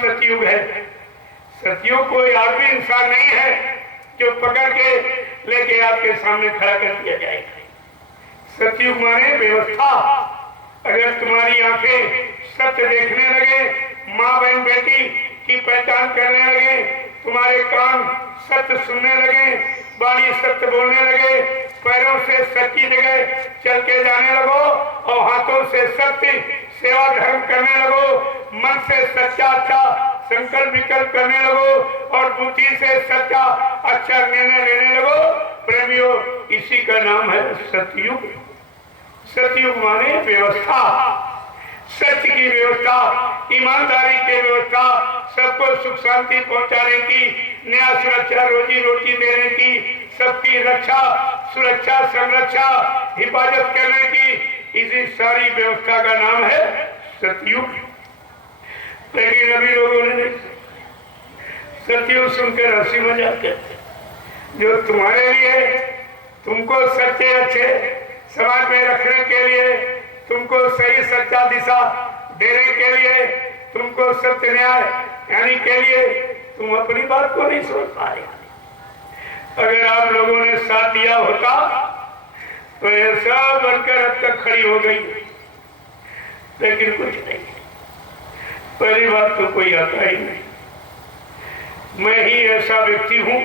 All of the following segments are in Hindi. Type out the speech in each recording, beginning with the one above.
सतयुग है। सतयुग कोई आदमी इंसान नहीं है जो पकड़ के लेके आपके सामने खड़ा कर दिया जाएगा। सतयुग माने व्यवस्था। अगर तुम्हारी आंखें सत्य देखने लगे, माँ बहन बेटी की पहचान करने लगे, तुम्हारे कान सत्य सुनने लगे, वाणी सत्य बोलने लगे, पैरों से सच्ची जगह चल के जाने लगो और हाथों से सत्य सेवा धर्म करने लगो, मन से सच्चा अच्छा संकल्प विकल्प करने लगो और बुद्धि से सच्चा अच्छा निर्णय लेने लगो। प्रेमियों, इसी का नाम है सतयुग। सतयुग माने व्यवस्था, सत्य की व्यवस्था, ईमानदारी की व्यवस्था, सबको सुख शांति पहुंचाने की, न्याय सुरक्षा रोजी रोटी देने की, सबकी रक्षा सुरक्षा संरक्षा हिफाजत करने की, इसी सारी व्यवस्था का नाम है सतयुग। लेकिन अभी लोगों ने सतयुग सुनकर हंसी मजाक करते, जो तुम्हारे लिए तुमको सच्चे अच्छे समाज में रखने के लिए, तुमको सही सच्चा दिशा देने के लिए, तुमको सत्य न्याय यानी के लिए तुम अपनी बात को नहीं सोच पाए। अगर आप लोगों ने साथ दिया होता तो ये सब बनकर अब तक खड़ी हो गई, लेकिन कुछ नहीं। पहली बात तो कोई आता ही नहीं। मैं ही ऐसा व्यक्ति हूं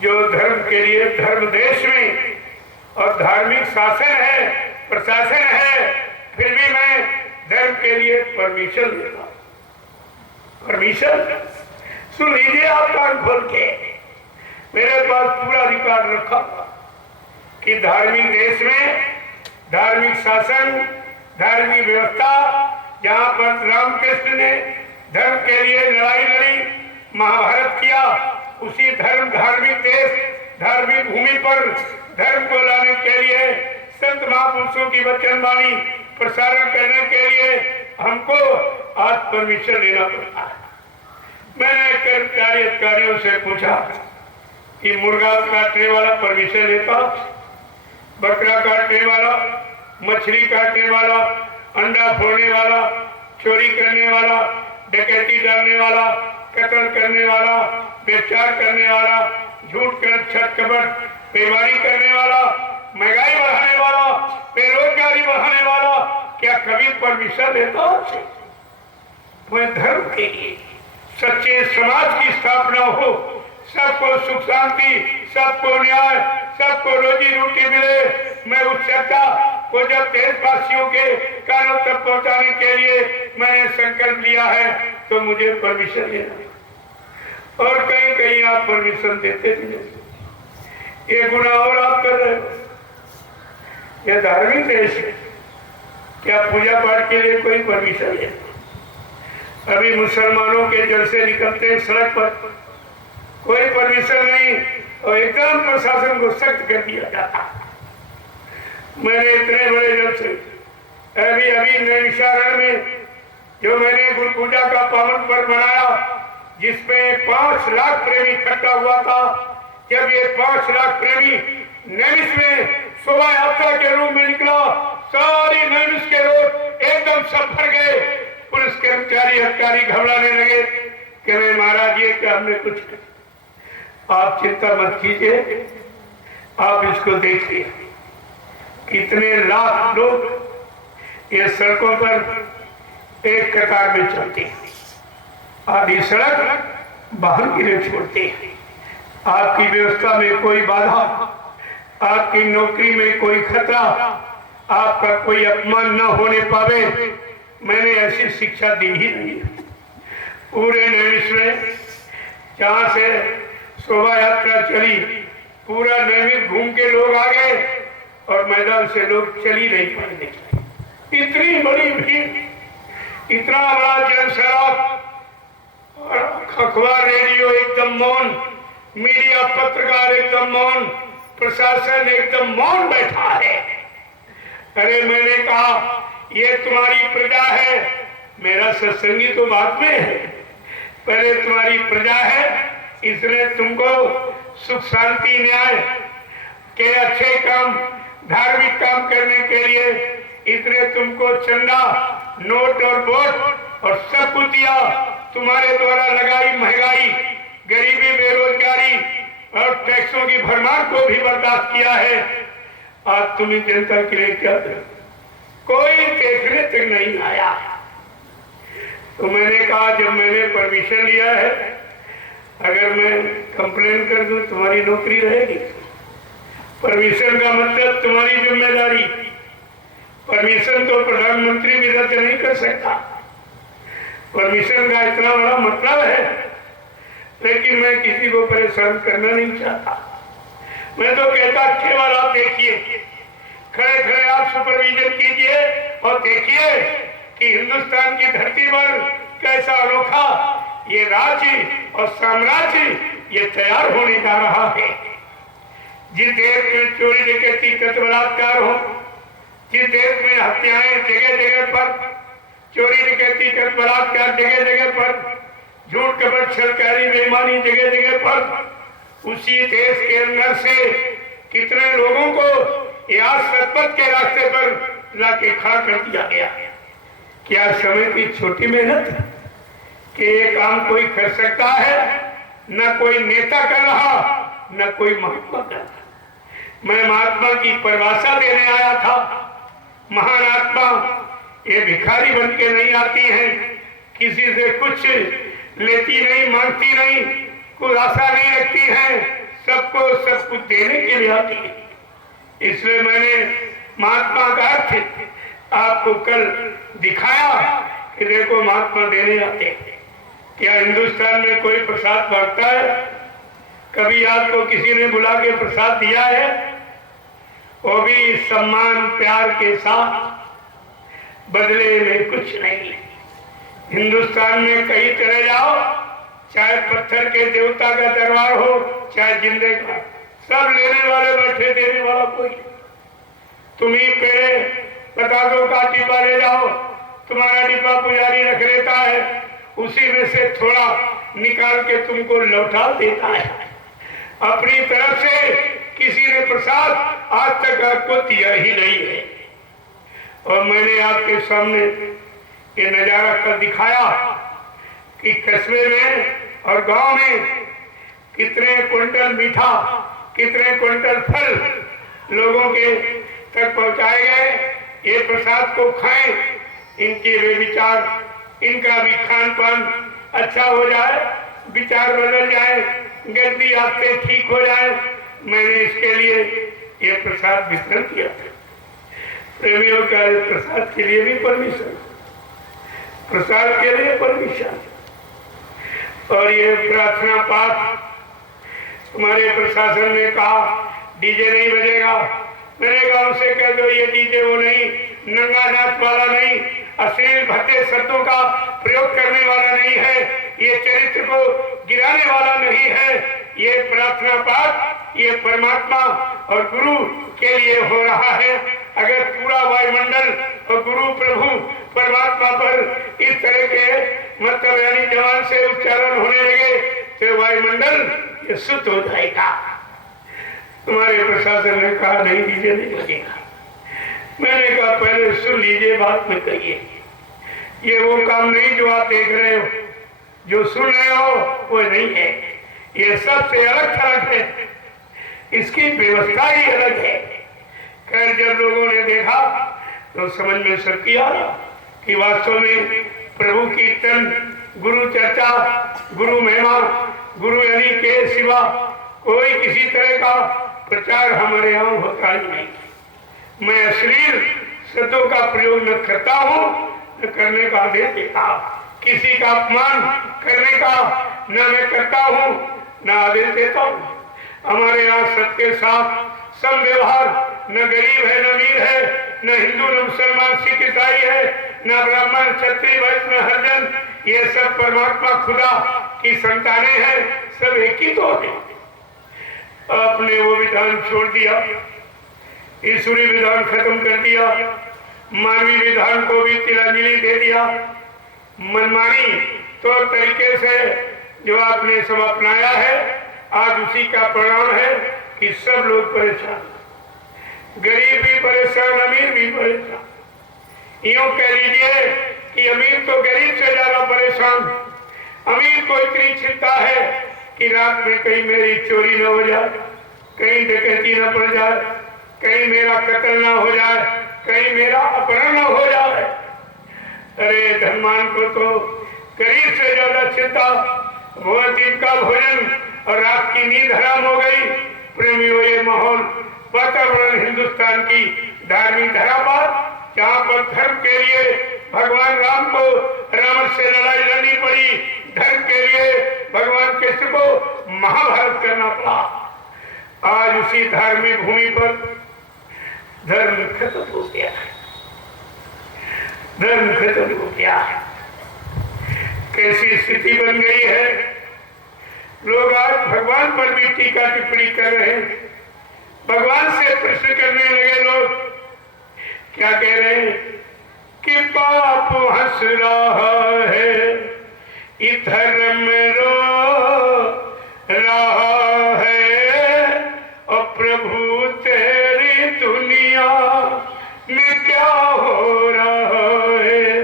जो धर्म के लिए, धर्म देश में और धार्मिक शासन है, प्रशासन है, फिर भी मैं धर्म के लिए परमिशन देता हूं। परमिशन सुन लीजिए आप कान खोल के। मेरे पास पूरा रिकॉर्ड रखा कि धार्मिक देश में धार्मिक शासन, धार्मिक व्यवस्था, जहां पर रामकृष्ण ने धर्म के लिए लड़ाई लड़ी, महाभारत किया, उसी धर्म धार्मिक देश धार्मिक भूमि पर धर्म को लाने के लिए, संत महापुरुषों की वचन वाणी प्रसारण करने के लिए हमको आज परमिशन लेना पड़ता है। मैंने कर्मचारी अधिकारियों से पूछा कि मुर्गा काटने वाला परमिशन लेता, बकरा काटने वाला, मछली काटने वाला, अंडा फोड़ने वाला, चोरी करने वाला, डकैती डालने वाला, कत्ल करने वाला, व्यभिचार करने वाला, झूठ कर छठ कपट बेईमानी करने वाला, महंगाई बढ़ाने वाला, बेरोजगारी बढ़ाने वाला, क्या कभी परमिशन देता? मैं धर्म के लिए सच्चे समाज की स्थापना हो, सबको सुख शांति, सबको न्याय, सबको रोजी रोटी मिले, मैं उस चर्चा को जब देशवासियों के कानों तक पहुंचाने के लिए मैंने संकल्प लिया है तो मुझे परमिशन लेना। और कहीं कहीं आप परमिशन देते नहीं, ये गुनाह और आप कर रहे हो। यह धार्मिक देश है, क्या पूजा पाठ के लिए कोई परमिशन है? अभी मुसलमानों के जलसे निकलते हैं सड़क पर, कोई परमिशन नहीं और एकदम प्रशासन को सख्त कर दिया जाता। मैंने इतने बड़े जलसे अभी नैमिषारण्य में जो मैंने गुरु पूजा का पावन पर्व मनाया, जिसमें 5 लाख प्रेमी इकट्ठा हुआ था, जब ये 5 लाख प्रेमी नैमिष में शोभा यात्रा के रूप में निकला, सारी नैमिष के रोड एकदम सब भर गए। पुलिस कर्मचारी अधिकारी घबराने लगे कि मैं महाराज ये क्या हमने कुछ नहीं। आप चिंता मत कीजिए, आप इसको देखिए, कितने लाख लोग ये सड़कों पर एक कतार में चलते हैं, आधी सड़क वाहन के लिए छोड़ते हैं। आपकी व्यवस्था में कोई बाधा, आपकी नौकरी में कोई खतरा, आपका कोई अपमान न होने पावे, मैंने ऐसी शिक्षा दी ही नहीं। पूरे नैमिष में जहाँ से शोभा यात्रा चली, पूरा नैमिष घूम के लोग आ गए और मैदान से लोग चल ही नहीं पाए। इतनी बड़ी भीड़, इतना बड़ा जनसैलाब, और अखबार रेडियो एकदम मौन, मीडिया पत्रकार एकदम मौन, प्रशासन एकदम मौन बैठा है। अरे मैंने कहा ये तुम्हारी प्रजा है, मेरा सत्संगी तो बाद में है, पहले तुम्हारी प्रजा है, इसने तुमको सुख शांति न्याय के अच्छे काम, धार्मिक काम करने के लिए इसने तुमको चंदा, नोट और वोट और सब कुछ दिया। तुम्हारे द्वारा लगाई महंगाई, गरीबी, बेरोजगारी और टैक्सों की भरमार को भी बर्दाश्त किया है। आज तुम्हें जनता के लिए क्या दे? कोई देखने तक नहीं आया। तो मैंने कहा, जब मैंने परमिशन लिया है, अगर मैं कंप्लेन कर दूं तुम्हारी नौकरी रहेगी। परमिशन का मतलब तुम्हारी जिम्मेदारी। परमिशन तो प्रधानमंत्री भी रद्द नहीं कर सकता। परमिशन का इतना बड़ा मतलब है, लेकिन मैं किसी को परेशान करना नहीं चाहता। मैं तो कहता, केवल आप देखिए, खड़े खड़े आप सुपरविजन कीजिए और देखिए कि हिंदुस्तान की धरती पर कैसा अनोखा ये राज्य और साम्राज्य ये तैयार होने जा रहा है। जिस देश में चोरी डकैती कत्ल बलात्कार हो, जिस देश में हत्याएं जगह जगह पर, चोरी डकैती कत्ल बलात्कार जगह जगह पर, झूठ कपट छलकारी बेईमानी जगह जगह पर, उसी देश के अंदर से कितने लोगों को यहाँ सतपथ के रास्ते पर लाके खड़ा कर दिया गया। क्या समय की छोटी मेहनत कि ये काम कोई कर सकता है? न कोई नेता कर रहा, न कोई महात्मा कर रहा। मैं महात्मा की परिभाषा देने आया था। महान आत्मा ये भिखारी बन के नहीं आती है, किसी से कुछ लेती नहीं, मांगती नहीं, कुछ आशा नहीं रखती है, सबको सब कुछ देने के लिए आती है। इसलिए मैंने महात्मा का अर्थ आपको कल दिखाया कि देखो महात्मा देने आते हैं। क्या हिंदुस्तान में कोई प्रसाद बांटता है? कभी आपको किसी ने बुला के प्रसाद दिया है? वो भी सम्मान प्यार के साथ, बदले में कुछ नहीं। हिंदुस्तान में कहीं चले जाओ, चाहे पत्थर के देवता का दरबार हो, चाहे जिंदे का, सब लेने वाले बैठे, देने वाला कोई। तुम्ही पेड़े पताकों का डिब्बा ले जाओ, तुम्हारा डिब्बा पुजारी रख लेता है, उसी में से थोड़ा निकाल के तुमको लौटा देता है। अपनी तरफ से किसी ने प्रसाद आज तक आपको दिया ही नहीं है। और मैंने आपके सामने ये नजारा कल दिखाया कि कस्बे में और गांव में कितने क्विंटल मीठा, कितने क्विंटल फल लोगों के तक पहुंचाए गए। ये प्रसाद को खाएं, इनके वे विचार, इनका भी खान पान अच्छा हो जाए, विचार बदल जाए, गंदी आदतें ठीक हो जाए। मैंने इसके लिए ये प्रसाद वितरण किया था। प्रेमियों का प्रसाद के लिए भी परमिशन, प्रसाद के लिए परमिशन। और ये प्रार्थना पाठ हमारे प्रशासन ने कहा डीजे नहीं बजेगा। मैंने कहा उसे कह दो ये डीजे वो नहीं, नंगा नाच वाला नहीं, अश्लील भद्दे शब्दों का प्रयोग करने वाला नहीं है, ये चरित्र को गिराने वाला नहीं है। ये प्रार्थना पाठ ये परमात्मा और गुरु के लिए हो रहा है। अगर पूरा वायुमंडल और गुरु प्रभु परमात्मा पर इस तरह के मतलब यानी जवान से उच्चारण होने लगे तो वायुमंडल ये शुद्ध हो जाएगा। तुम्हारे प्रशासन ने कहा नहीं डीजे नहीं लगेगा। मैंने कहा पहले सुन लीजिए, बात में कहिए। ये वो काम नहीं जो आप देख रहे हो, जो सुन रहे हो वो नहीं है। ये सबसे अलग थलग है, इसकी व्यवस्था ही अलग है। खैर जब लोगों ने देखा तो समझ में सबकी आया कि वास्तव में प्रभु कीर्तन, गुरु चर्चा, गुरु महिमा, गुरु यानी के सिवा कोई किसी तरह का प्रचार हमारे यहाँ होता ही नहीं। मैं अश्लील शब्दों का प्रयोग न करता हूँ, न करने का आदेश देता। किसी का अपमान करने का न मैं करता हूँ, न आदेश देता हूँ। हमारे यहाँ सबके साथ सम व्यवहार, न गरीब है न अमीर है, न हिंदू न मुसलमान सिख ईसाई है, न ब्राह्मण क्षत्रिय वैश्य हरिजन, ये सब परमात्मा खुदा की संतानें हैं, सब एक ही तो है। आपने वो विधान छोड़ दिया, ईश्वरी विधान खत्म कर दिया, मानवीय विधान को भी तिलांजलि दे दिया। मनमानी तौर तरीके से जो आपने सब अपनाया है, आज उसी का परिणाम है कि सब लोग परेशान, गरीब भी परेशान, अमीर भी परेशान। यूं कह लीजिए कि अमीर तो गरीब से ज्यादा परेशान, अमीर को इतनी चिंता है कि रात में कहीं मेरी चोरी न हो जाए, कहीं डकैती न पड़ जाए, कहीं मेरा कत्ल न हो जाए, कहीं मेरा अपहरण न हो जाए। अरे धनवान को तो गरीब से ज्यादा चिंता, वो दिन का भोजन और रात की नींद हराम हो गई। प्रेमियों, ये माहौल वातावरण हिंदुस्तान की धार्मिक धरा पर, जहाँ पर धर्म के लिए भगवान राम को रावण से लड़ाई लड़नी पड़ी, धर्म के लिए भगवान कृष्ण को महाभारत करना पड़ा। आज उसी धार्मिक भूमि पर धर्म खत्म हो गया, धर्म खत्म हो गया। कैसी स्थिति बन गई है। लोग आज भगवान पर भी टीका टिप्पणी कर रहे हैं, भगवान से प्रश्न करने लगे। लोग क्या कह रहे हैं कि पाप हंस रहा है, इधर में रो रहा है, और प्रभु तेरी दुनिया में क्या हो रहा है।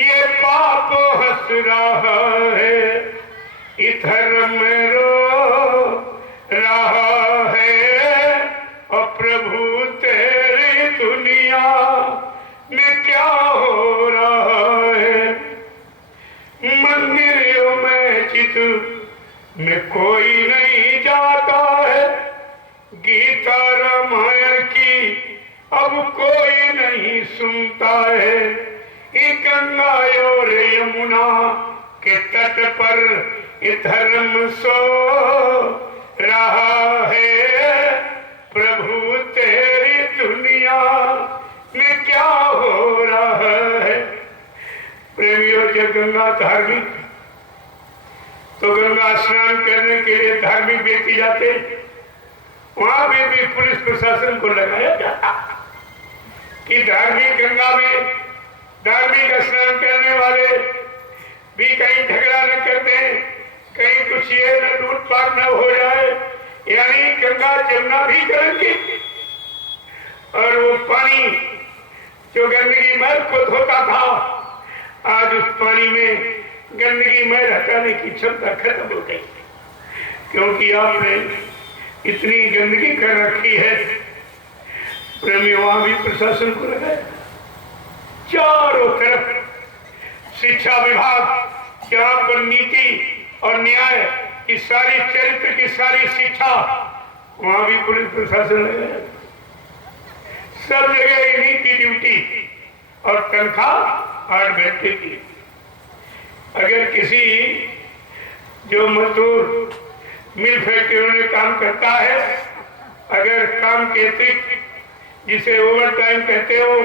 ये पाप हंस रहा है, इधर में रो रहा है, और प्रभु तेरी दुनिया में क्या हो रहा है। मंदिरों में चित में कोई नहीं जाता है, गीता रामायण की अब कोई नहीं सुनता है। गंगा और यमुना के तट पर धर्म सो रहा है, प्रभु तेरी दुनिया में क्या हो रहा है। प्रेमियों, जब गंगा धार्मिक, तो गंगा स्नान करने के लिए धार्मिक व्यक्ति जाते, वहां भी पुलिस प्रशासन को लगाया जाता कि धार्मिक गंगा में धार्मिक स्नान करने वाले भी कहीं झगड़ा न करते, कहीं कुछ ये न लूटपाट न हो जाए। यानी गंगा जमुना भी कलंकित, और वो पानी जो गंदगी मैल को धोता था, आज उस पानी में गंदगी मैल हटाने की क्षमता खत्म हो गई, क्योंकि आपने इतनी गंदगी कर रखी है। प्रेमियों, वहां भी प्रशासन को लगाया, चारों तरफ शिक्षा विभाग, जहां पर नीति और न्याय की सारी, चरित्र की सारी शिक्षा, वहां भी पुलिस प्रशासन लगाया। सब जगह इन्हीं की ड्यूटी और तनख्वाह 8 घंटे की। अगर किसी जो मजदूर मिल फैक्ट्रियों में काम करता है, अगर काम के अतिरिक्त, जिसे ओवर टाइम कहते हो,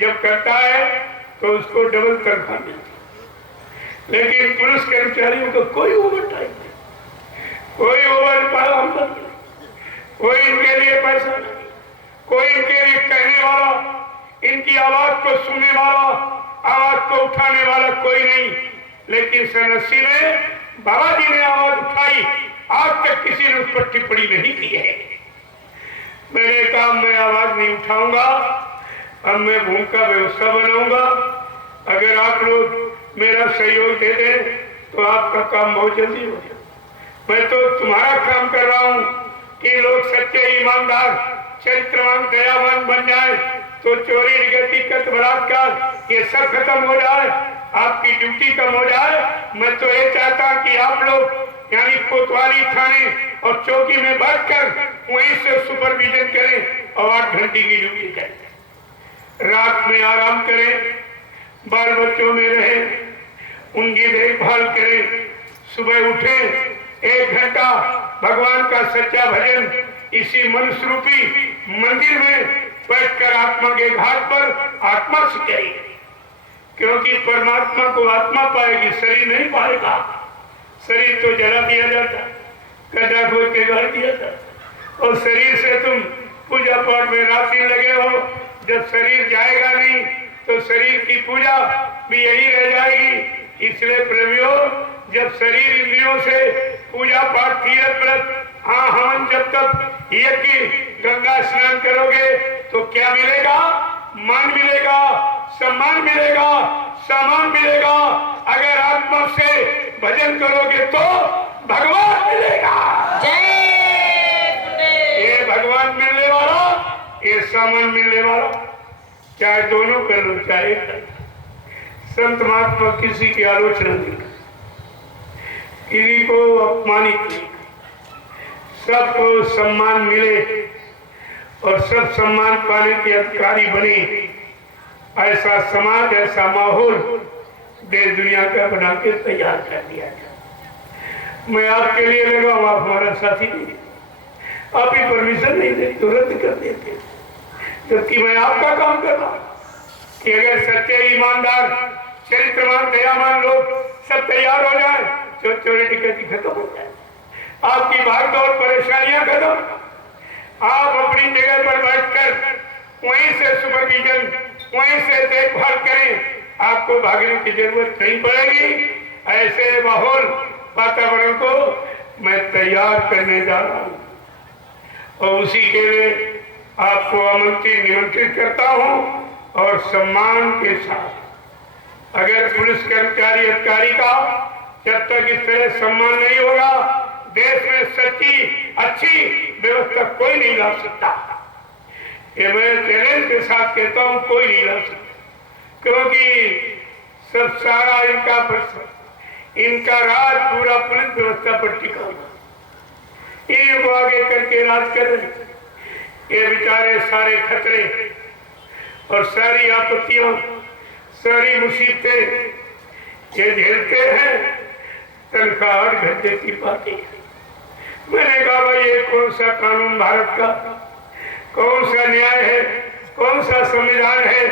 जब करता है तो उसको डबल तनख्वाह मिलती। लेकिन पुलिस कर्मचारियों को कोई ओवर टाइम नहीं, कोई ओवर टाइम नहीं, कोई इनके लिए पैसा नहीं, कोई इनके लिए कहने वाला, इनकी आवाज को सुनने वाला, आवाज को उठाने वाला कोई नहीं। लेकिन सन 80 में बाबा जी ने आवाज उठाई, आज तक किसी ने उस पर टिप्पणी नहीं की है। मैंने कहा मैं आवाज नहीं उठाऊंगा, अब मैं भूमि का व्यवस्था बनाऊंगा। अगर आप लोग मेरा सहयोग दे दें तो आपका काम बहुत जल्दी हो जाए। मैं तो तुम्हारा काम कर रहा हूं कि लोग सच्चे, ईमानदार, चरित्रवान, दयावान बन जाए, तो चोरी, डकैती, कत्ल, बलात्कार ये सब खत्म हो जाए, आपकी ड्यूटी कम हो जाए। मैं तो ये चाहता कि आप लोग यानी कोतवाली थाने और चौकी में बैठकर वहीं से सुपरविजन करें और 8 घंटे की ड्यूटी करें, रात में आराम करें, बाल बच्चों में रहें, उनकी देखभाल करें, सुबह उठें, 1 घंटा भगवान का सच्चा भजन इसी मनुष्य रूपी मंदिर में बैठकर आत्मा के घाट पर आत्मा से करें, क्योंकि परमात्मा को आत्मा पाएगी, शरीर नहीं पाएगा। शरीर तो जला दिया जाता, गड्ढा खोद के गाड़ दिया जाता, और शरीर से तुम पूजा पाठ में रात दिन लगे हो। जब शरीर जाएगा नहीं तो शरीर की पूजा भी यही रह जाएगी। इसलिए प्रेमियों, जब शरीर इंद्रियों से पूजा पाठ, तीर्थ व्रत, हाँ हवन, जब तक यज्ञ, गंगा स्नान करोगे तो क्या मिलेगा? मान मिलेगा, सम्मान मिलेगा, सामान मिलेगा। अगर आत्मा से भजन करोगे तो भगवान मिलेगा। ये भगवान मिलने वाला, ये सामान मिलने वाला, चाहे दोनों कर लो चाहे संत महात्मा किसी की आलोचना नहीं, किसी को अपमानित नहीं, सबको सम्मान मिले और सब सम्मान पाने के अधिकारी बने, ऐसा समाज ऐसा माहौल देश दुनिया का बना के तैयार कर दिया जाए। मैं आपके लिए लगा हूं, आप हमारा साथी नहीं, आप ही परमिशन नहीं देते तो रद्द कर देते, जबकि मैं आपका काम कर रहा हूं कि अगर सच्चे ईमानदार चरित्रवान दयावान लोग सब तैयार हो जाए तो चोरी डकैती खत्म हो जाए, आपकी भागदौड़ परेशानियां खत्म, आप अपनी जगह पर बैठकर वहीं से सुपरविजन वहीं से देखभाल करें, आपको भागने की जरूरत नहीं पड़ेगी। ऐसे माहौल वातावरण को मैं तैयार करने जा रहा हूं और उसी के लिए आपको निमंत्रित करता हूं और सम्मान के साथ। अगर पुलिस कर्मचारी अधिकारी का जब तक इस तरह सम्मान नहीं होगा, देश में सच्ची अच्छी व्यवस्था कोई नहीं ला सकता। ये मैं चैलेंज के साथ कहता हूं, कोई नहीं ला सकता, क्योंकि सब सारा इनका राज पूरा पुलिस व्यवस्था पर टिका हुआ, इनको आगे करके राज कर रहे। ये बेचारे सारे खतरे और सारी आपत्तियां सारी मुसीबतें ये झेलते हैं, तनख्वाह 8 घंटे की बातें। मैंने कहा भाई ये कौन सा कानून भारत का, कौन सा न्याय है, कौन सा संविधान है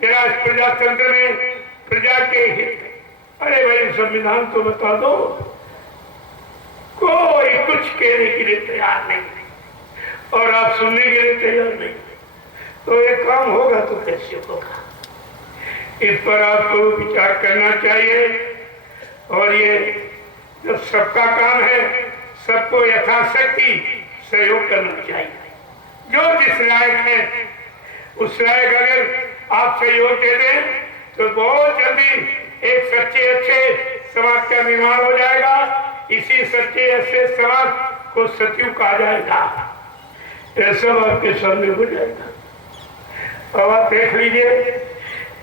जरा प्रजातंत्र में प्रजा के हित? अरे भाई संविधान तो बता दो, कोई कुछ कहने के लिए तैयार नहीं और आप सुनने के लिए तैयार नहीं, तो ये काम होगा तो कैसे होगा? इस पर आपको विचार करना चाहिए और ये जब सबका काम है सबको यथाशक्ति सहयोग करना चाहिए। जो जिस लायक है उस लायक अगर आप सहयोग दे दें तो बहुत जल्दी एक सच्चे अच्छे समाज का निर्माण हो जाएगा। इसी सच्चे अच्छे समाज को सतयुग कहा जाएगा। यह सब आपके सामने हो जाएगा। अब आप देख लीजिए,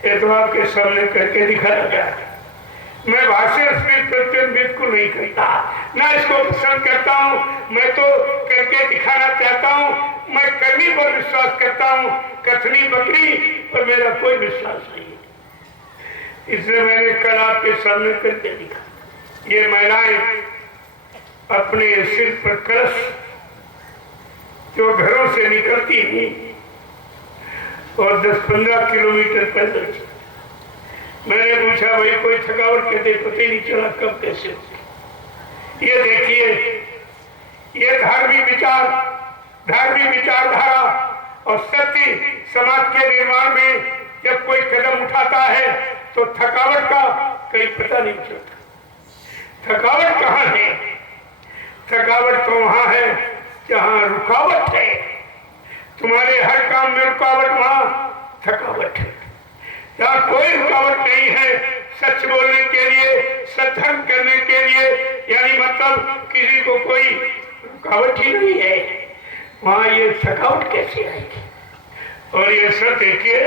ये तो आपके सामने करके दिखाया गया है। मैं भाषण प्रत्यन बिल्कुल नहीं करता, ना इसको पसंद करता हूँ, मैं तो करके दिखाना चाहता हूँ। मैं करनी पर विश्वास करता हूँ, कथनी बकरी पर मेरा कोई विश्वास नहीं है। इसलिए मैंने कल आपके सामने करके दिखा। ये महिलाएं अपने सिर पर कलश जो घरों से निकलती हैं और 10-15 किलोमीटर पैदल, मैंने पूछा भाई कोई थकावट कहते पता ही नहीं चला कब कैसे। ये देखिए, ये धार्मिक विचारधारा और सत्य समाज के निर्माण में जब कोई कदम उठाता है तो थकावट का कहीं पता नहीं चलता। थकावट कहाँ है? थकावट तो वहां है जहां रुकावट है। तुम्हारे हर काम में रुकावट, वहां थकावट है। जहाँ कोई रुकावट नहीं है सच बोलने के लिए, सत्संग करने के लिए, यानी मतलब किसी को कोई रुकावट ही नहीं है, वहां ये थकावट कैसे आएगी? और ये सब देखिए,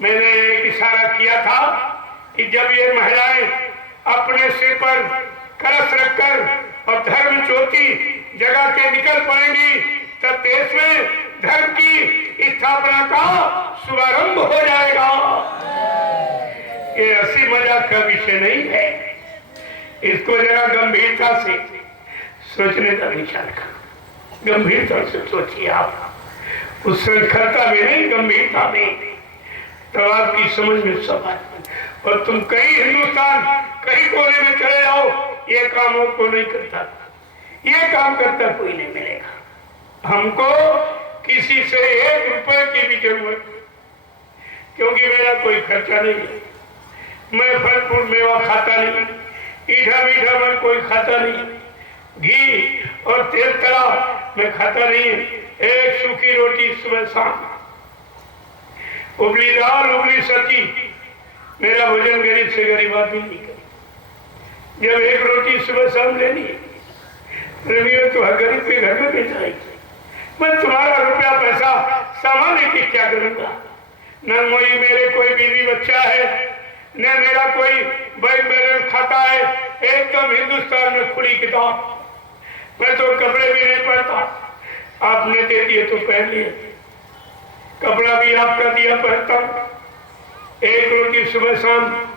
मैंने एक इशारा किया था कि जब ये महिलाएं अपने सिर पर कलश रखकर और धर्म ज्योति जगा के निकल पड़ेंगी तब देश में धर्म की स्थापना का शुभारंभ हो जाएगा। ये हंसी मजाक का विषय नहीं है, इसको जरा गंभीरता से सोचने का विचार करो। गंभीरता से सोचिए आप, उस संखरता में नहीं, गंभीरता में, तो आपकी समझ में सब आए। और तुम कहीं हिंदुस्तान कहीं कोने में चले जाओ, ये काम को नहीं करता, ये काम करता कोई नहीं मिलेगा। हमको किसी से 1 रुपए की भी जरूरत नहीं, क्योंकि मेरा कोई खर्चा नहीं है। मैं फल फूल मेवा खाता नहीं, ईठा मीठा मैं कोई खाता नहीं, घी और तेल तला मैं खाता नहीं। एक सूखी रोटी सुबह शाम, उबली दाल उबली सब्जी, मेरा भोजन गरीब से गरीब आदमी नहीं करे। जब एक रोटी सुबह शाम लेनी रवियों तो गरीब के घर में भेज आई, मैं तुम्हारा रुपया पैसा सामान लेके क्या करूंगा? न मोई मेरे कोई बीवी बच्चा है, न मेरा कोई बैंक बैलेंस खाता है, एकदम हिंदुस्तान में खुली किताब। मैं तो कपड़े भी नहीं पहनता, आपने दे दिए तो पहन लिए, कपड़ा भी आपका दिया पहनता हूं। एक रोटी सुबह शाम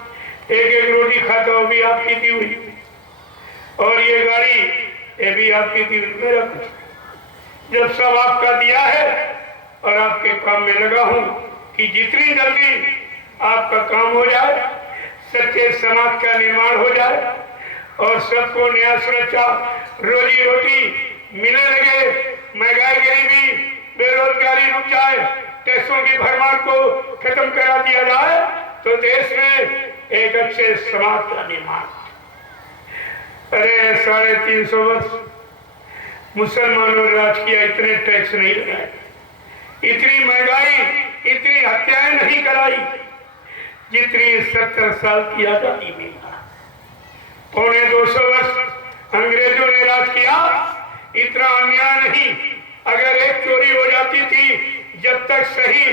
एक रोटी खाता हूं, भी आपकी दी हुई, और ये गाड़ी ये भी आपकी दी हुई। मेरा कुछ जब सब आपका दिया है और आपके काम में लगा हूं कि जितनी जल्दी आपका काम हो जाए, सच्चे समाज का निर्माण हो जाए और सबको न्याय सुरक्षा रोजी रोटी मिलने लगे, महंगाई गरीबी बेरोजगारी रुक जाए, टैक्सों की भरमार को खत्म करा दिया जाए, तो देश में एक अच्छे समाज का निर्माण। अरे 350 वर्ष मुसलमानों ने राज किया, इतने टैक्स नहीं लगाए, इतनी महंगाई, इतनी हत्याएं नहीं कराई जितनी 70 साल की आजादी में। 250 वर्ष अंग्रेजों ने राज किया, इतना अन्याय नहीं। अगर एक चोरी हो जाती थी, जब तक सही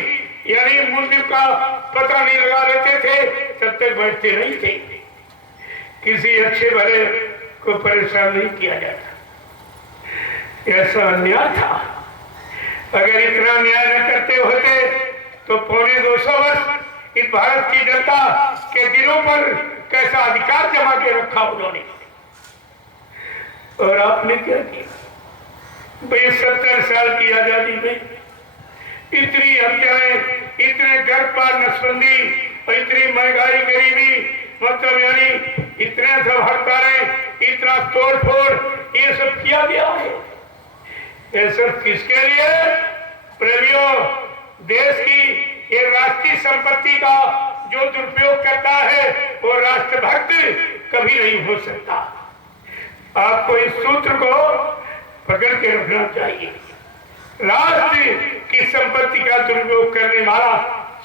यानी मूल्य का पता नहीं लगा लेते थे, तब तक बैठते नहीं थे। किसी अच्छे भले को परेशान नहीं किया जाता, ऐसा अन्याय था। अगर इतना न्याय न करते होते तो 250 वर्ष इस भारत की जनता के दिलों पर कैसा अधिकार जमा के रखा उन्होंने। और आपने क्या किया भाई? 70 साल की आजादी में इतनी हत्याएं, इतने घर पार नसबंदी और इतनी महंगाई गरीबी, मतलब यानी इतने सब हड़तालें, इतना तोड़ फोड़, ये सब किया गया है। ये सब किसके लिए? प्रेमियों, देश की ये राष्ट्रीय संपत्ति का जो दुरुपयोग करता है वो राष्ट्रभक्त कभी नहीं हो सकता। आपको इस सूत्र को पकड़ के रखना चाहिए। राष्ट्र की संपत्ति का दुरुपयोग करने वाला,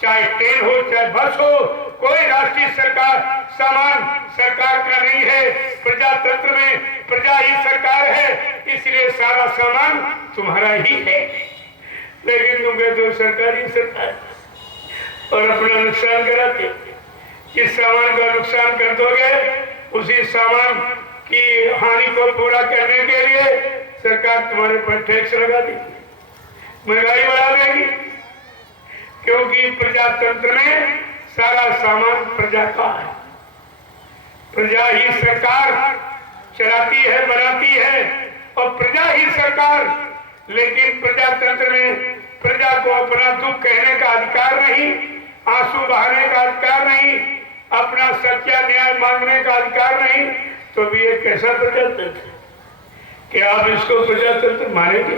चाहे ट्रेन हो चाहे बस हो, कोई राष्ट्रीय सरकार सामान सरकार का नहीं है। प्रजातंत्र में प्रजा ही सरकार है, इसलिए सारा सामान तुम्हारा ही है। लेकिन तुम कहते हो सरकारी सरकार और अपना नुकसान कराते। जिस सामान का नुकसान कर दोगे, उसी सामान की हानि को पूरा करने के लिए सरकार तुम्हारे पर टैक्स लगा देगी, महंगाई बढ़ा देगी, क्योंकि प्रजातंत्र में सारा सामान प्रजा का है। प्रजा ही सरकार चलाती है, बनाती है, और प्रजा ही सरकार। लेकिन प्रजातंत्र में प्रजा को अपना दुख कहने का अधिकार नहीं, आंसू बहाने का अधिकार नहीं, अपना सच्चा न्याय मांगने का अधिकार नहीं। तो भी ये कैसा प्रजातंत्र कि आप इसको प्रजातंत्र मानेंगे?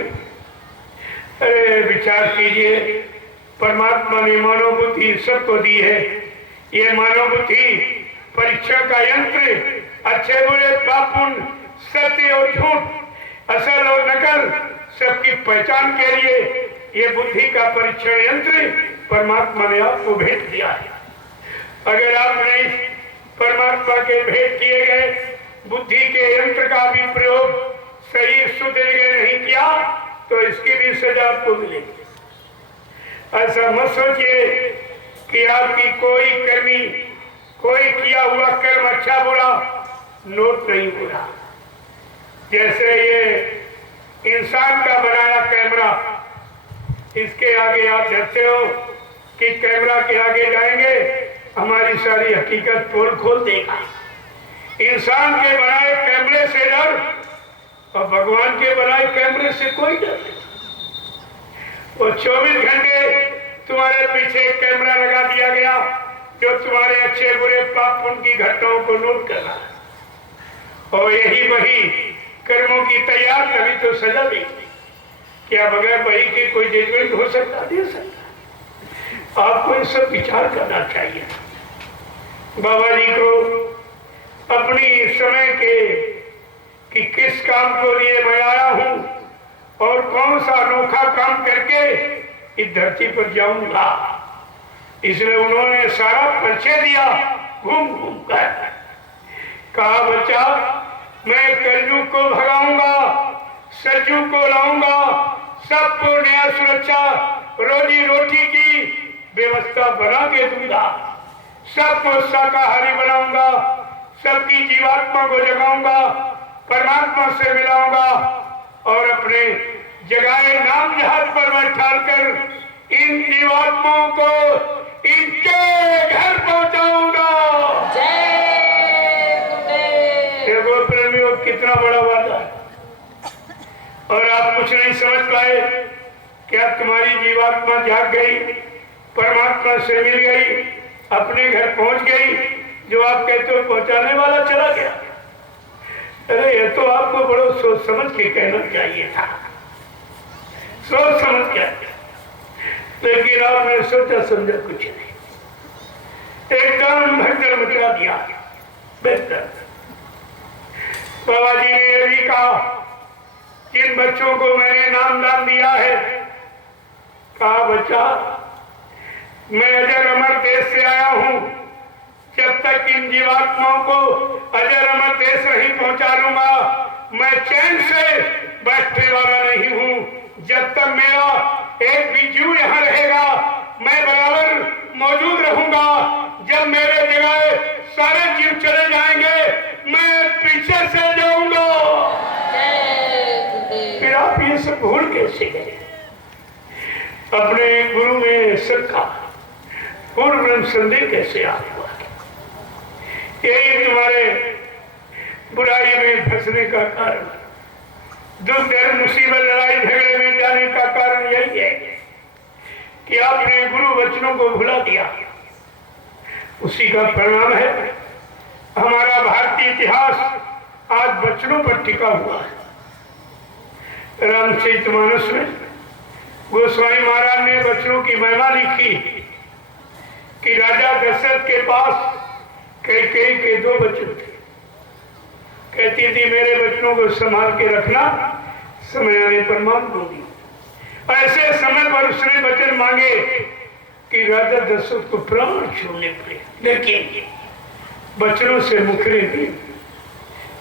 अरे विचार कीजिए, परमात्मा ने मानव बुद्धि सबको दी है। ये मानव बुद्धि परीक्षा का यंत्र, अच्छे बुरे पाप पुण्य, सत्य और झूठ, असल और नकल सबकी पहचान के लिए ये बुद्धि का परीक्षण यंत्र परमात्मा ने आपको भेंट दिया है। अगर आपने परमात्मा के भेंट किए गए बुद्धि के यंत्र का भी प्रयोग सही शुद्ध जगह नहीं किया तो इसकी भी सजा आपको मिलेगी। ऐसा मत सोचिए कि आपकी कोई कर्मी, कोई किया हुआ कर्म अच्छा बुरा नोट नहीं हो रहा। जैसे ये इंसान का बनाया कैमरा, इसके आगे आप डरते हो कि कैमरा के आगे जाएंगे हमारी सारी हकीकत पोल खोल देगा। इंसान के बनाए कैमरे से डर और भगवान के बनाए कैमरे से कोई डर नहीं। वो 24 घंटे तुम्हारे पीछे कैमरा लगा दिया गया जो तुम्हारे अच्छे बुरे पाप पुण्य की घटनाओं को नोट कर रहा है। और यही वही कर्मों की तैयार, तभी तो सजा देगी। क्या बगैर वही के कोई जजमेंट हो सकता? दे सकता। आपको इस सब विचार करना चाहिए। बाबा जी को अपनी समय के कि किस काम को लिए मैं आया हूं और कौन सा अनोखा काम करके इस धरती पर जाऊंगा, इसलिए उन्होंने सारा परिचय दिया घूम घूम कर। कहा बच्चा मैं कलयुग को भगाऊंगा, सतयुग को लाऊंगा, सबको न्याय सुरक्षा रोजी रोटी की व्यवस्था बना के दूंगा, सबको शाकाहारी बनाऊंगा, सबकी जीवात्मा को जगाऊंगा, परमात्मा से मिलाऊंगा और अपने जगाए नाम जहाज पर बैठाकर इन जीवात्माओं को इनके घर पहुंचाऊंगा। देखो प्रेमियों कितना बड़ा वादा है और आप कुछ नहीं समझ पाए। क्या तुम्हारी जीवात्मा जाग गई, परमात्मा से मिल गई, अपने घर पहुंच गई, जो आप कहते हो पहुंचाने वाला चला गया? अरे ये तो आपको बड़ो सोच समझ के कहना चाहिए था, सोच समझ के, लेकिन आपने सोचा समझा कुछ नहीं, एकदम भगदड़ मचा दिया। बेहतर बाबा जी ने ये भी कहा, जिन बच्चों को मैंने नाम दान दिया है, कहा बच्चा मैं अजर अमर देश से आया हूं, जब तक इन जीवात्माओं को अजर अमर देश नहीं पहुंचा लूंगा मैं चैन से बैठने वाला नहीं हूं। जब तक मेरा एक भी जीव यहाँ रहेगा मैं बराबर मौजूद रहूंगा। जब मेरे जगह सारे जीव चले जाएंगे मैं पीछे से जाऊंगा। फिर आप ये सब भूल कैसे गए? अपने गुरु में श्रद्धा, पूर्ण ब्रह्म संदेह कैसे आ हुआ? यही तुम्हारे बुराई में फंसने का कारण, दुख दर्द मुसीबत लड़ाई झगड़े में जाने का कारण यही है कि आपने गुरु वचनों को भुला दिया। उसी का परिणाम है हमारा भारतीय इतिहास आज वचनों पर टिका हुआ है। रामचरितमानस में गोस्वामी महाराज ने वचनों की महिमा लिखी कि राजा दशरथ के पास कई के 2 बच्चे थे। कहती थी मेरे बच्चों को संभाल के रखना, समय आने पर मांग दूंगी। ऐसे समय पर उसने वचन मांगे कि राजा दशरथ को प्राण छोड़ने पड़े, लेकिन बच्चों से मुकरे नहीं।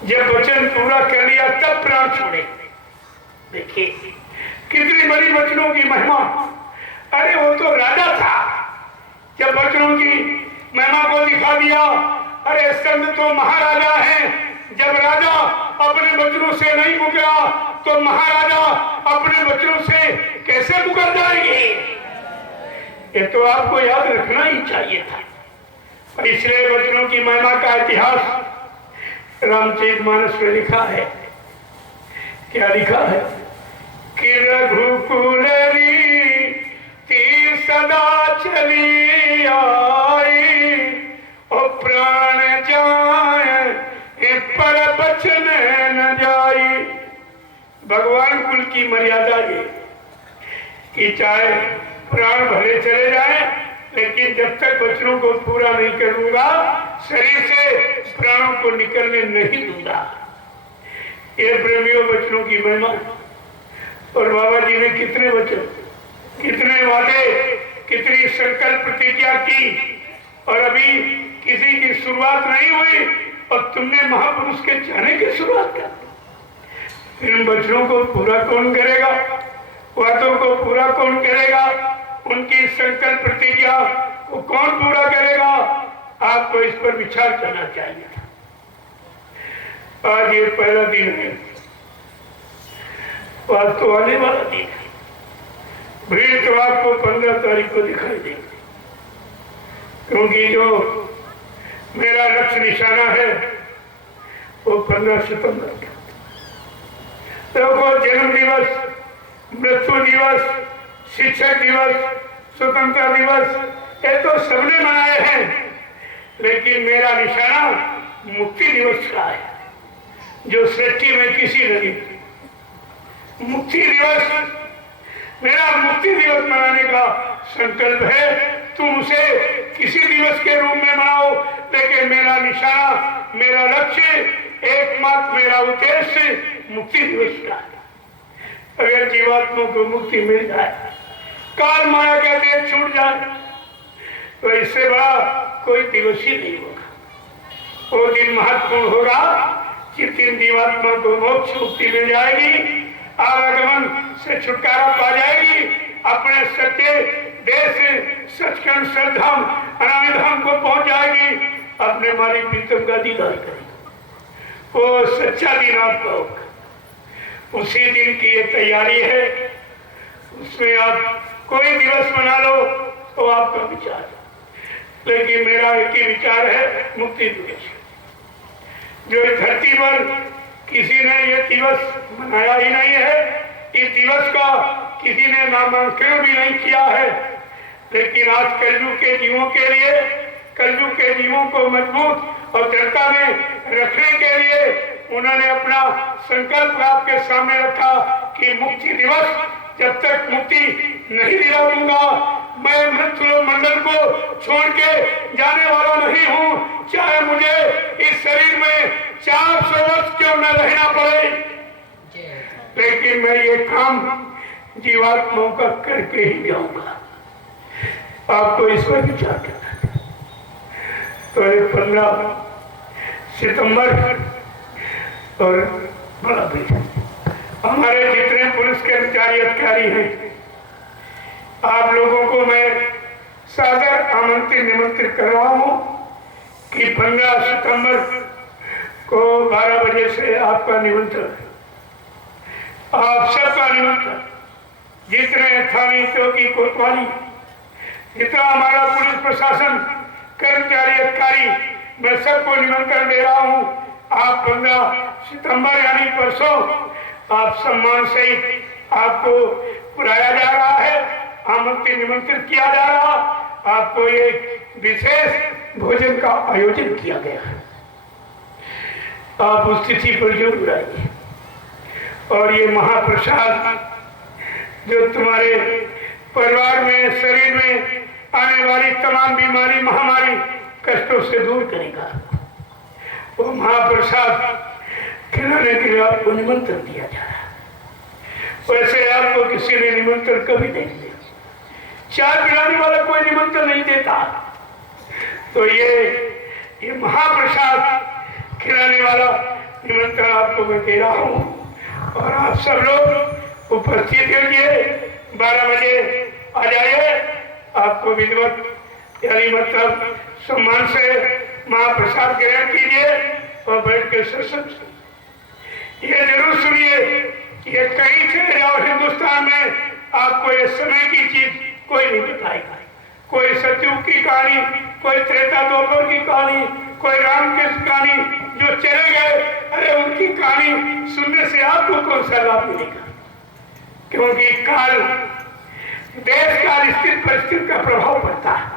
जब वचन पूरा कर लिया तब प्राण छोड़े। देखिए कितनी बड़ी वचनों की महिमा। अरे वो तो राजा था, जब वचनों की महिमा को दिखा दिया। अरे संत तो महाराजा हैं, जब राजा अपने वचनों से नहीं मुकरा तो महाराजा अपने वचनों से कैसे मुकर जाएंगे? ये तो आपको याद रखना ही चाहिए था। इसलिए वचनों की महिमा का इतिहास रामचरितमानस में लिखा है। क्या लिखा है कि रघुकुल रीति सदा चली आई और प्राण जाए पर बचन न जाई। भगवान कुल की मर्यादा ये कि चाहे प्राण भले चले जाए, लेकिन जब तक वचनों को पूरा नहीं करूंगा शरीर से प्राणों को निकलने नहीं दूंगा। ये प्रेमियों वचनों की महिमा। और बाबा जी ने कितने वचन, कितने वादे, कितनी संकल्प प्रतिज्ञा की, और अभी किसी की शुरुआत नहीं हुई और तुमने महापुरुष के जाने की शुरुआत कर दी। इन वचनों को पूरा कौन करेगा? वादों को पूरा कौन करेगा? उनकी संकल्प प्रतिज्ञा को कौन पूरा करेगा? आपको इस पर विचार करना चाहिए था। आज ये पहला दिन है, आज तो आने वाला दिन है। भीड़ तो आपको 15 तारीख को दिखाई देगी, क्योंकि जो मेरा लक्ष्य निशाना है वो 15 सितंबर का। देखो जन्म दिवस, मृत्यु दिवस, शिक्षक दिवस, स्वतंत्रता दिवस ये तो सबने मनाए हैं, लेकिन मेरा निशाना मुक्ति दिवस का है, जो सृष्टि में किसी ने नहीं। मुक्ति दिवस, मेरा मुक्ति दिवस मनाने का संकल्प है। तुम उसे किसी दिवस के रूप में मनाओ, लेकिन मेरा निशाना, मेरा लक्ष्य, एकमात्र मेरा उद्देश्य मुक्ति दिवस का है। अगर जीवात्मा को मुक्ति मिल जाए, काल माया का देह छूट जाए, तो इससे बड़ा कोई दिवस ही नहीं होगा। वो दिन महत्वपूर्ण होगा जिस दिन जीवात्मा को मोक्ष मुक्ति मिल जाएगी, आवागमन से छुटकारा पा जाएगी, अपने सत्य देश सचखंड श्रद्धाम अनामी धाम को पहुंच जाएगी, अपने मालिक प्रीतम का दीदार करेगी। वो सच्चा दिन आपका होगा। उसी दिन की ये तैयारी है, उसमें आप कोई दिवस मना लो तो आपका विचार है, लेकिन मेरा एक ही विचार है मुक्ति दिवस। जो इस धरती पर किसी ने ये दिवस मनाया ही नहीं है, इस दिवस का किसी ने नामांकन भी नहीं किया है, लेकिन आज कलयुग के जीवों के लिए, कलयुग के जीवों को मजबूत और दृढ़ता में रखने के लिए उन्होंने अपना संकल्प आपके सामने रखा कि मुक्ति दिवस जब तक मुक्ति नहीं दिला दूंगा, मैं मृत्यु मंडल को छोड़ के जाने वाला नहीं हूँ, चाहे मुझे इस शरीर में 400 वर्ष क्यों न रहना पड़े, लेकिन मैं ये काम जीवात्माओं का करके ही जाऊंगा। आपको इस पर विचार करना है। तो 15 सितंबर और बड़ा भी हमारे जितने पुलिस कर्मचारी अधिकारी हैं, आप लोगों को मैं सादर आमंत्रित निमंत्रित कर रहा हूं कि 15 सितंबर को 12 बजे से आपका निमंत्रण है। आप सबका निमंत्रण, जितने थाने चौकी कोतवाली, जितना हमारा पुलिस प्रशासन कर्मचारी अधिकारी, मैं सबको निमंत्रण दे रहा हूं। आप 15 सितंबर यानी परसों आप सम्मान सहित आपको बुलाया जा रहा है, आमंत्रित निमंत्रित किया जा रहा, आपको ये विशेष भोजन का आयोजन किया गया है। आप उस तिथि पर जरूर आइए। और ये महाप्रसाद जो तुम्हारे परिवार में, शरीर में आने वाली तमाम बीमारी, महामारी, कष्टों से दूर करेगा, वो महाप्रसाद खिलाने के लिए आपको निमंत्रण दिया जा रहा है। वैसे आपको किसी ने निमंत्रण कभी नहीं दिया, चाय पिलाने वाला कोई निमंत्रण नहीं देता। तो ये महाप्रसाद खिलाने वाला निमंत्रण आपको मैं दे रहा हूँ, और आप सब लोग उपस्थित होइए। 12 बजे आ जाइए। आपको विधिवत यानी मतलब सम्मान से महाप्रसाद ग्रहण कीजिए और बैठ के सत्संग सुनिए। ये जरूर सुनिए, ये कहीं से जाओ हिंदुस्तान में आपको ये समय की चीज कोई नहीं बताएगा। कोई सतयुग की कहानी, कोई त्रेता द्वापर की कहानी, कोई राम की कहानी जो चले गए, अरे उनकी कहानी सुनने से आपको कौन सा लाभ मिलेगा? क्योंकि काल, देश काल, स्थिति परिस्थिति का प्रभाव पड़ता है,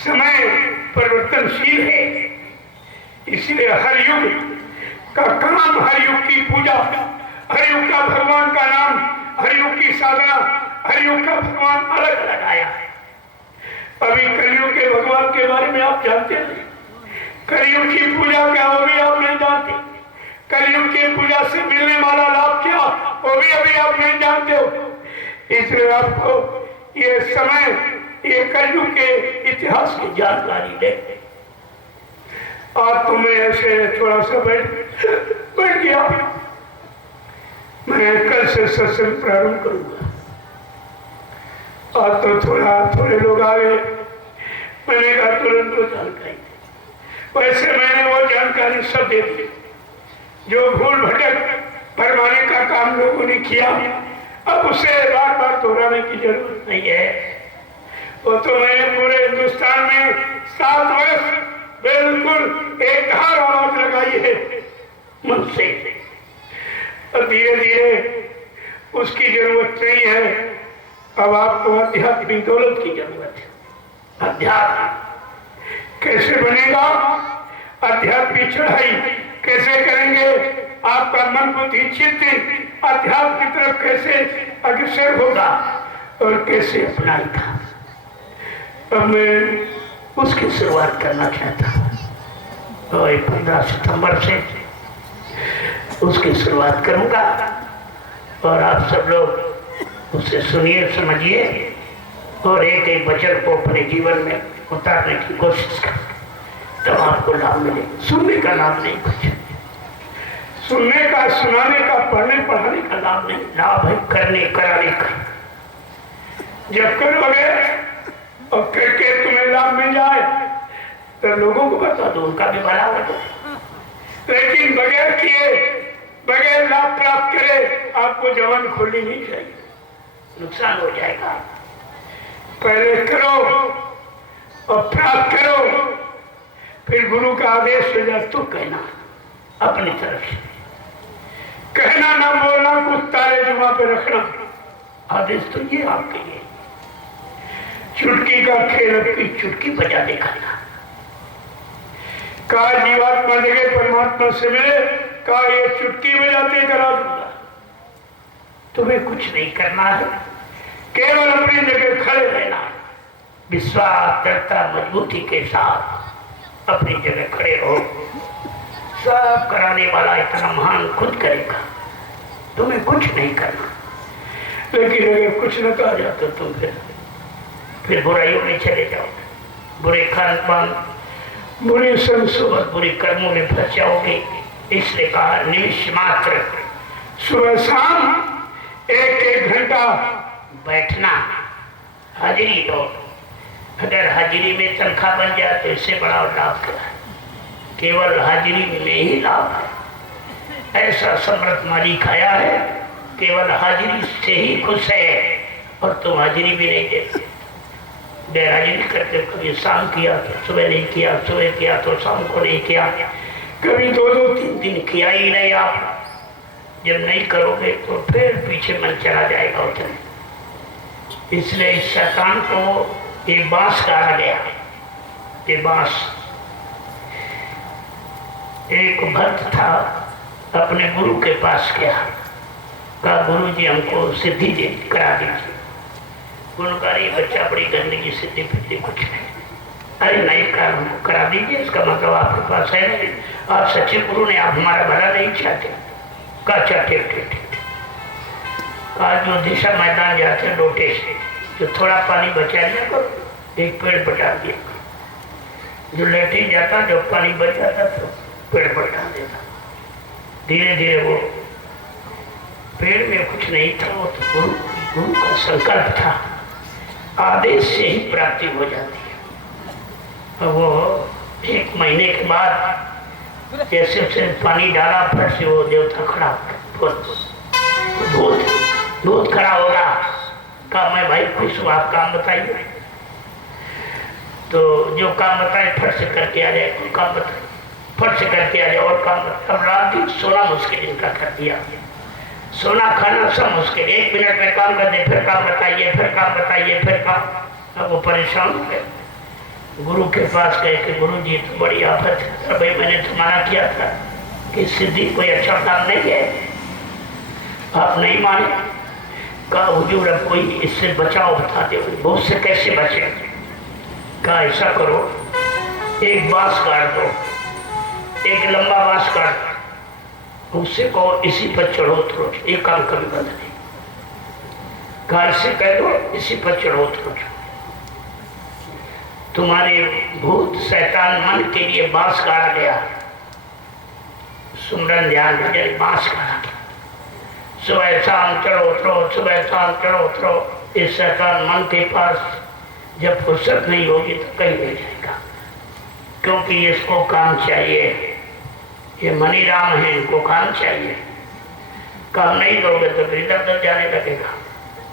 समय परिवर्तनशील है, इसलिए हर युग का काम, हर युग की पूजा, हर युग का भगवान का नाम, हर युग की साधना, हर युग का भगवान अलग अलग आया है। अभी कलयुग के भगवान के बारे में आप जानते हैं? कलयुग की पूजा क्या वो भी आप नहीं जानते। कलयुग की पूजा से मिलने वाला लाभ क्या वो भी अभी आप नहीं जानते हो। इसलिए आपको ये समय, ये कलयुग के इतिहास की जानकारी दे। आज तो मैं ऐसे थोड़ा सा बैठ गया, मैं कल से सत्संग प्रारंभ करूंगा। आज तो थोड़े लोग आ गए, मैंने कहा तुरंत वो जानकारी दे। वैसे मैंने वो जानकारी सब दे दी। जो भूल भटक भरमाने का काम लोगों ने किया, अब उसे बार बार दोहराने की जरूरत नहीं है। वो तो मैंने पूरे हिंदुस्तान में 7 वर्ष बिल्कुल एक धार आवाज लगाई है मन से। और धीरे धीरे उसकी जरूरत नहीं है। अब आपको आध्यात्मिक दौलत की जरूरत है। अध्यात्म कैसे बनेगा? आध्यात्मिक चढ़ाई कैसे करेंगे? आपका मन बुद्धि चित्त अध्यात्म की तरफ कैसे अग्रसर होगा और कैसे अपनाएगा? अब मैं उसकी शुरुआत करना चाहता हूँ और 15 सितंबर से उसकी शुरुआत करूंगा और आप सब लोग उससे सुनिए, समझिए और एक एक वचन को अपने जीवन में उतारने की कोशिश करें। तब आपको लाभ मिले। सुनने का लाभ नहीं, कुछ सुनने का, सुनाने का, पढ़ने पढ़ाने का लाभ नहीं, लाभ है करने कराने का। जब करोगे और करके तुम्हें लाभ मिल जाए तो लोगों को बता दो, उनका भी भला हो। लेकिन बगैर किए, बगैर लाभ प्राप्त करे आपको जवान खोलनी नहीं चाहिए, नुकसान हो जाएगा। पहले करो और प्राप्त करो, फिर गुरु का आदेश हो जाए तो कहना अपनी तरफ से, कहना ना बोलना, कुछ तारे जुमा पे रखना, आदेश तो ये आपके लिए। चुटकी का खेल की चुटकी बजा दिखाना। कहा जीवात्मा जगह परमात्मा से मिले, कहा ये चुटकी बजाते करा दूंगा। तुम्हें कुछ नहीं करना है, केवल अपनी जगह खड़े रहना, विश्वास दृढ़ता मजबूती के साथ अपनी जगह खड़े रहो। सब कराने वाला इतना महान खुद करेगा, तुम्हें कुछ नहीं करना। लेकिन अगर कुछ न कहा जाता तुम फिर बुराइयों में चले जाओ, बुरे खान पान, बुरी संसोच, बुरी कर्मों में फंस जाओगे। इसलिए कहा निमिष मात्र सुबह शाम 1-1 घंटा बैठना, हाजिरी दो। अगर हाजिरी में तनख्वाह बन जाए तो इससे बड़ा लाभ क्या है? केवल हाजिरी में ही लाभ है। ऐसा समृद्ध मालिक आया है, केवल हाजिरी से ही खुश है, और तुम हाजिरी भी नहीं देते। हाजिरी करते, कभी शाम किया तो सुबह नहीं किया, सुबह किया तो शाम को नहीं किया, कभी 2-2 3 दिन किया ही नहीं। आप जब नहीं करोगे तो फिर पीछे मन चला जाएगा उतने। इसलिए इस शैतान को एक बांस काटा गया। ये बांस, एक भक्त था, अपने गुरु के पास गया, कहा गुरु जी हमको सिद्धि दे करा दीजिए। उनका ये बच्चा बड़ी गंदगी सिद्धि फिद्धि कुछ नहीं। अरे नहीं करा दीजिए, इसका मतलब आपके पास है नहीं, आप सच्चे गुरु ने, आप हमारा भला नहीं चाहते। कहा अच्छा ठीक। आज जो दिशा मैदान जाते हैं लोटे से, जो थोड़ा पानी बचा लिया करो, एक पेड़ बटा दिया, जो लेटे जाता जब पानी बच जाता तो पेड़ बटा देता। धीरे धीरे वो पेड़ में कुछ नहीं था, वो तो गुरु का संकल्प था, आदेश से ही प्राप्ति हो जाती है। वो 1 महीने के बाद जैसे उसे पानी डाला, फिर से वो देवता खड़ा, दूध खड़ा होगा। कहा मैं भाई खुश हूँ, आप काम बताइए। तो जो काम बताए फट से करके आ जाए, काम बताए फट से करके आ जाए, और काम बताए। अब रात दिन सोना मुश्किल इनका कर दिया, सोना खाना सब मुश्किल। 1 मिनट में काम कर दे, फिर काम बताइए, फिर काम बताइए, फिर काम। अब वो परेशान हो गए, गुरु के पास गए कि गुरु जी तो बड़ी आफत है, भाई मैंने तो मना किया था कि सिद्धि कोई अच्छा काम नहीं है, आप नहीं माने। कहा हुजूर अब कोई इससे बचाओ बता दे, वो उससे कैसे बचे? कहा ऐसा करो, एक बांस काट दो, एक लंबा बांस काट, उससे कहो इसी पर चढ़ो उतरो, एक काम कभी बंद नहीं। कहा से कह दो इसी पर चढ़ो उतरो। तुम्हारे भूत शैतान मन के लिए बांस काटा गया, सुमरन ध्यान भजन बांस काटा गया। सुबह शाम चढ़ो उतरो, सुबह शाम चढ़ो उतरो। इस शैतान मन के पास जब फुर्सत नहीं होगी तो कहीं नहीं जाएगा, क्योंकि इसको काम चाहिए। ये मनी राम है, इनको काम चाहिए। काम नहीं दोगे तो फिर इधर उधर जाने लगेगा।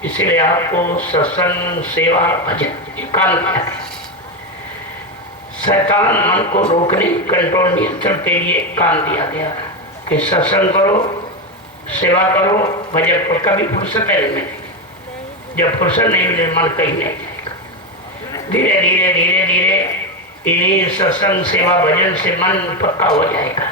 इसलिए आपको सत्संग सेवा भजन काम किया है। शैतान मन को रोकने, कंट्रोल, नियंत्रण के लिए काम दिया गया कि सत्संग करो, सेवा करो, भजन को कभी फुर्सत नहीं मिलेगी। जब फुर्सत नहीं मिले मन कहीं नहीं जाएगा। धीरे धीरे धीरे धीरे इन्हीं सत्संग सेवा भजन से मन पक्का हो जाएगा,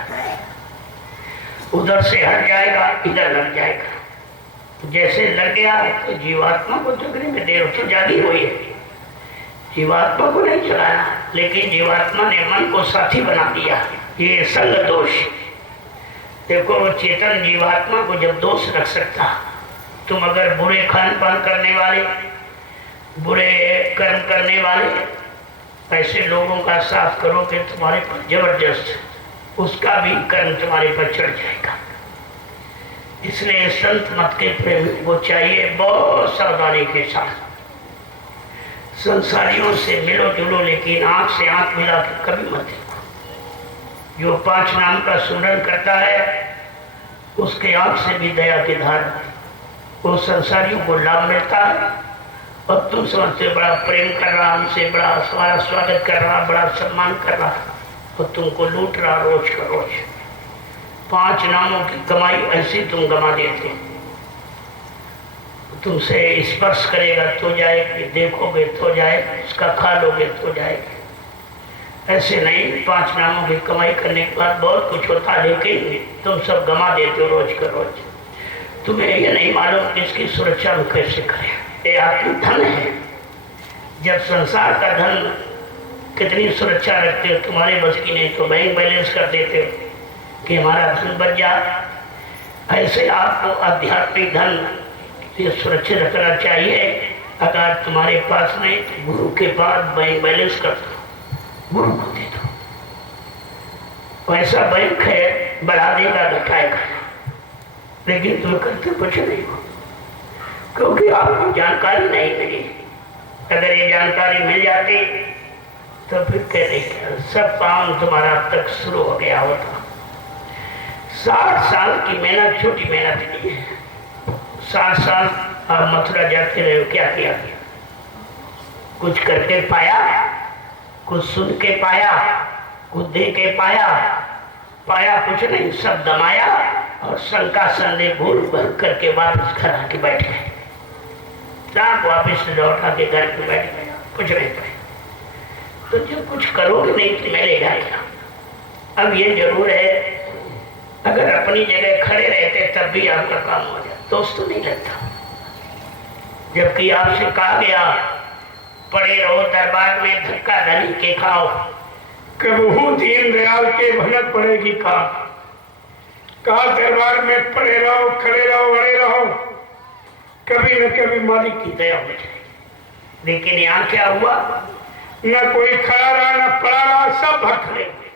उधर से हट जाएगा, इधर लग जाएगा। जैसे लग गया तो जीवात्मा को जगने में देर तो जागी हुई है, जीवात्मा को नहीं चलाना, लेकिन जीवात्मा ने मन को साथी बना दिया। ये संग दोष। देखो चेतन जीवात्मा को जब दोष रख सकता, तुम अगर बुरे खान पान करने वाले, बुरे कर्म करने वाले, ऐसे लोगों का साथ करोगे तुम्हारे पर जबरदस्त उसका भी कर्म तुम्हारे पर चढ़ जाएगा। इसलिए संत मत के प्रेम को चाहिए बहुत सावधानी के साथ। संसारियों से मिलो जुलो, लेकिन आंख से आंख मिला के कभी मत देखो। जो 5 नाम का सुमरन करता है उसके आंख से भी दया की धार, वो संसारियों को लाभ मिलता है और तुम समझते बड़ा प्रेम कर रहा, हमसे बड़ा हमारा स्वागत कर रहा, बड़ा सम्मान कर रहा, और तुमको लूट रहा रोज का रोज। 5 नामों की कमाई ऐसी तुम गमा देते। तुमसे स्पर्श करेगा तो जाएगी, देखोगे तो जाएगी, उसका खा लोगे तो जाएगी। ऐसे नहीं, 5 नामों की कमाई करने के बाद बहुत कुछ होता, लेकिन तुम सब गमा देते हो रोज का रोज। तुम्हें ये नहीं मालूम कि इसकी सुरक्षा हम कैसे करें। ये आपकी धन है। जब संसार का धन कितनी सुरक्षा रखते हो, तुम्हारे बस की नहीं तो बैंक बैलेंस कर देते हो कि हमारा धन बच जाए। ऐसे आपको आध्यात्मिक धन ये सुरक्षित रखना चाहिए। अगर तुम्हारे पास नहीं तो गुरु के पास बैंक बैलेंस कर दो, गुरु को दे दो। वैसा बैंक है, बढ़ा देगा घटाएगा, लेकिन तुम करते कुछ नहीं हो क्योंकि आपको जानकारी नहीं मिली। अगर ये जानकारी मिल जाती तो फिर कहते सब काम तुम्हारा अब तक शुरू हो गया होता। 60 साल की मेहनत छोटी मेहनत नहीं है। 60 साल आप मथुरा जाते रहे हो, क्या किया? कुछ करके पाया, कुछ सुन के पाया, कुछ दे के पाया? पाया कुछ नहीं, सब दमाया और शंका संदेह भूल भर करके वापस घर आके बैठ गए। रात वापिस लौटा के घर पे बैठ गए, कुछ नहीं पाए। तो जब कुछ करोगे नहीं तो मिलेगा क्या? अब ये जरूर है, अगर अपनी जगह खड़े रहते तब भी आपका काम हो जाए, दोस्त तो नहीं लगता। जबकि आपसे कहा गया पड़े रहो दरबार में धक्का धनी के खाओ, कबहू दीन दयाल के भनक पड़ेगी कहा दरबार में पड़े रहो, खड़े रहो, अड़े रहो, कभी न कभी मालिक की दया हो जाए। लेकिन यहाँ क्या हुआ? न कोई खड़ा रहा, न पड़ा रहा, सब भाग खड़े हुए।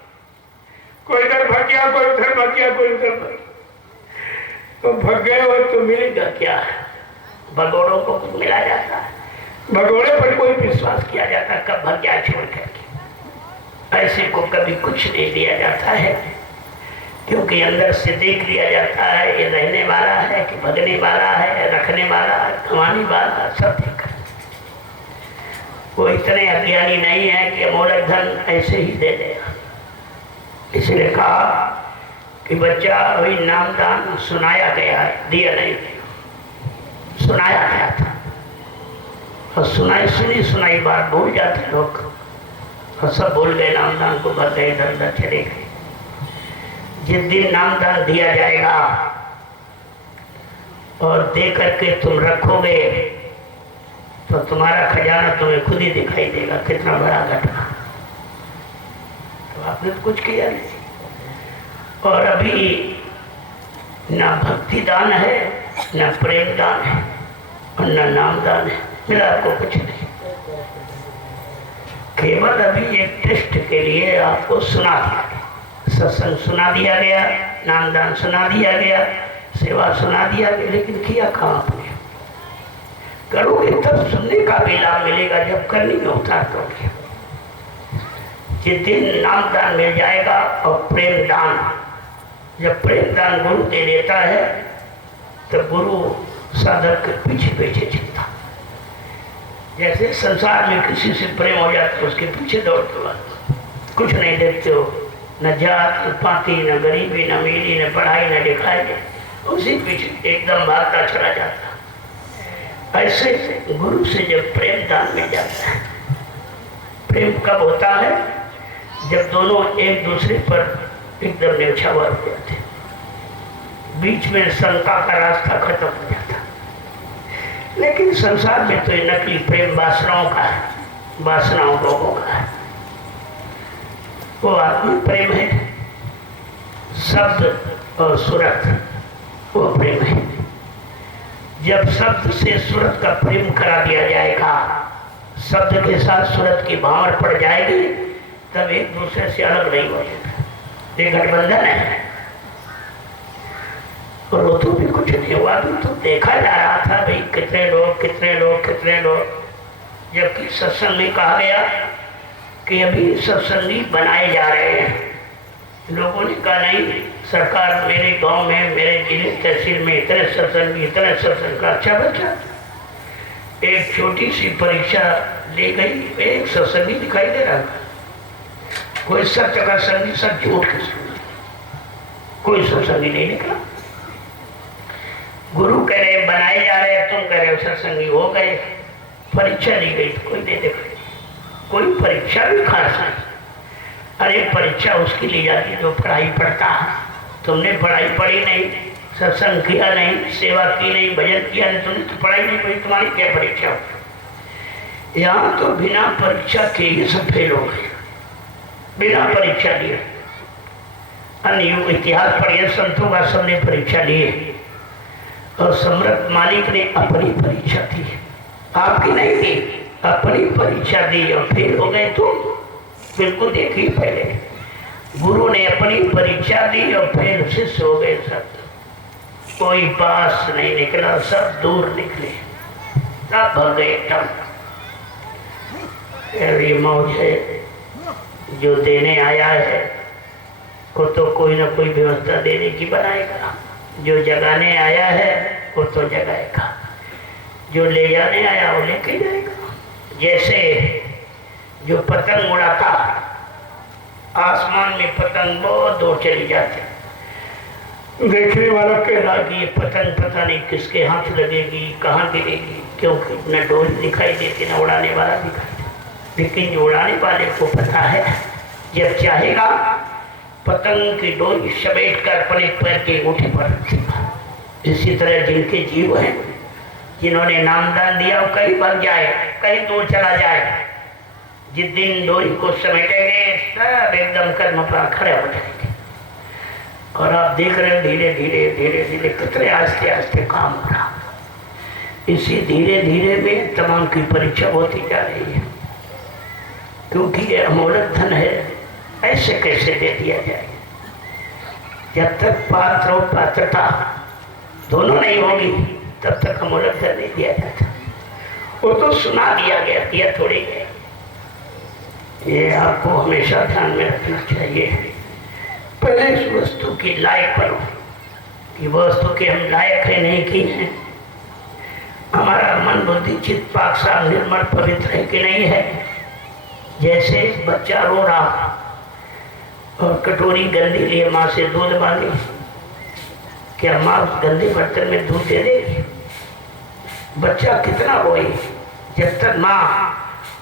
कोई इधर भाग गया, कोई उधर भाग गया, कोई उधर भाग गया। तो भाग गए हो तो मिलेगा क्या? भगोड़ों को कुछ मिला जाता है? भगोड़े पर कोई विश्वास किया जाता है? कब भाग गया छोड़ करके? ऐसे को कभी कुछ नहीं दिया जाता है, क्योंकि अंदर से देख लिया जाता है ये रहने वाला है कि भगने वाला है, रखने वाला है, कमाने वाला, सब देख। वो इतने अज्ञानी नहीं है कि अमोलक धन ऐसे ही दे देगा। इसलिए कहा कि बच्चा अभी नामदान सुनाया गया है, दिया नहीं, सुनाया गया था। और सुनाई बात भूल जाते लोग, और सब भूल गए, नामदान को भर गए, इधर उधर चले गए। जिस दिन नामदान दिया जाएगा और दे करके तुम रखोगे तो तुम्हारा खजाना तुम्हें खुद ही दिखाई देगा, कितना बड़ा घटना। तो आपने तो कुछ किया नहीं। और अभी ना भक्ति दान है, ना प्रेम दान है, और ना नाम दान है, मिला आपको कुछ नहीं। केवल अभी एक टेस्ट के लिए आपको सुना दिया गया, सत्संग सुना दिया गया, नामदान सुना दिया गया, सेवा सुना दिया गया, लेकिन किया कहाँ आपने? करोगे तब सुनने का भी लाभ मिलेगा, जब करने में उतार करोगे। जिस दिन नामदान मिल जाएगा और प्रेम दान, जब प्रेम दान गुरु दे देता है तो गुरु साधक के पीछे पीछे चलता। जैसे संसार में किसी से प्रेम हो जाता है उसके पीछे दौड़ते हो, कुछ नहीं देखते हो, न जात न पाती, न गरीबी, न अमीरी, न पढ़ाई, न लिखाई, उसी पीछे एकदम भागता चला जाता। ऐसे गुरु से जब प्रेम दान मिल जाता है, प्रेम कब होता है? जब दोनों एक दूसरे पर एकदम न्यौछावर हो जाते, बीच में शंका का रास्ता खत्म हो जाता। लेकिन संसार में तो ये नकली प्रेम वासनाओं का है, वासनाओं लोगों का है। वो आत्मिक प्रेम है, शब्द और सूरत, वो प्रेम है। जब शब्द से सूरत का प्रेम करा दिया जाएगा, शब्द के साथ सूरत की भावर पड़ जाएगी, तब एक दूसरे से अलग नहीं हो जाएगा। ये गठबंधन है। और वो तो भी कुछ नहीं हुआ। अभी तो देखा जा रहा था भाई कितने लोग कितने लोग कितने लोग, जबकि सत्संग में कहा गया कि अभी सत्संगी बनाए जा रहे हैं। लोगों ने कहा नहीं, सरकार मेरे गांव में मेरे जिले तहसील में इतने सत्संग का अच्छा बच्चा। एक छोटी सी परीक्षा ले गई, एक सत्संगी दिखाई दे रहा, कोई सत्य का संगी, सब झूठ के संगी, कोई सत्संगी नहीं निकला। गुरु कह रहे बनाए जा रहे, तुम कह रहे हो सत्संगी हो गए। परीक्षा ली गई तो कोई नहीं देखा, कोई परीक्षा भी खास नहीं। अरे परीक्षा उसकी ली जाती जो पढ़ाई पढ़ता है। तुमने पढ़ाई पढ़ी नहीं, सत्संग किया नहीं, सेवा की नहीं, भजन किया नहीं, तुमने तो पढ़ाई नहीं पढ़ी, तुम्हारी क्या परीक्षा हो। यहाँ तो बिना परीक्षा के ही सब फेल हो गए, बिना परीक्षा लिए। अन्य इतिहास पढ़िए, संतों का सबने परीक्षा लिए और सम्राट मालिक ने अपनी परीक्षा दी, आपकी नहीं दी, अपनी परीक्षा दी और फेल हो गए। तो बिल्कुल देखिए, पहले गुरु ने अपनी परीक्षा दी और फेल शिष्य हो गए सब। कोई पास नहीं निकला, सब दूर निकले, सब भग गए एकदम। ये मौज है, जो देने आया है को तो कोई ना कोई व्यवस्था देने की बनाएगा, जो जगाने आया है वो तो जगाएगा, जो ले जाने आया वो लेके जाएगा। जैसे जो पतंग उड़ाता, आसमान में पतंग बहुत दूर चली जाती, देखने वाला कह रहा कि ये पतंग पता नहीं किसके हाथ लगेगी, कहाँ गिरेगी, क्योंकि न डोरी दिखाई देती न उड़ाने वाला दिखाई देता। लेकिन जो उड़ाने वाले को पता है, जब चाहेगा पतंग की डोरी समेट कर अपने पैर के अंगूठे पर रखेगा। इसी तरह जिनके जीव हैं, जिन्होंने नामदान दिया, वो कहीं भाग जाए, कहीं दूर चला जाए, जिस दिन डोरी को समेटेंगे सब एकदम कर्म पर खड़े हो जाएंगे। और आप देख रहे हो धीरे धीरे धीरे धीरे कितने आस्ते आस्ते काम हो रहा। इसी धीरे धीरे में तमाम की परीक्षा होती जा रही है, क्योंकि ये अमूल्य धन है, ऐसे कैसे दे दिया जाए। जब तक पात्र और पात्रता दोनों नहीं होगी तब तक अमूल्य धन नहीं दिया जाता। वो तो सुना दिया गया, दिया थोड़ी गया। ये आपको हमेशा ध्यान में रखना चाहिए। पहले इस वस्तु की लायक करो कि वस्तु के हम लायक है नहीं की है, हमारा मन बुद्धि चित्त पाक साफ निर्मल पवित्र है कि नहीं है। जैसे बच्चा रो रहा और कटोरी गंदी लिए माँ से दूध मांगी, क्या माँ उस गंदे बर्तन में दूध दे देगी? बच्चा कितना रोए, जब तक माँ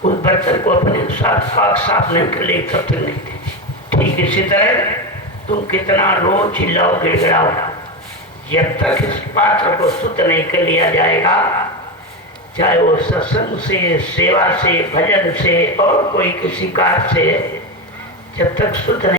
उस बर्तन को अपने साथ पाक साफ नहीं कर ले तब तक नहीं देती। ठीक इसी तरह तुम कितना रो चिल्लाओ गिड़गिड़ाओ, जब तक इस पात्र को शुद्ध नहीं कर लिया जाएगा, चाहे वो सत्संग से, सेवा से, भजन से और कोई किसी कार्य से, जब तक शुद्ध नहीं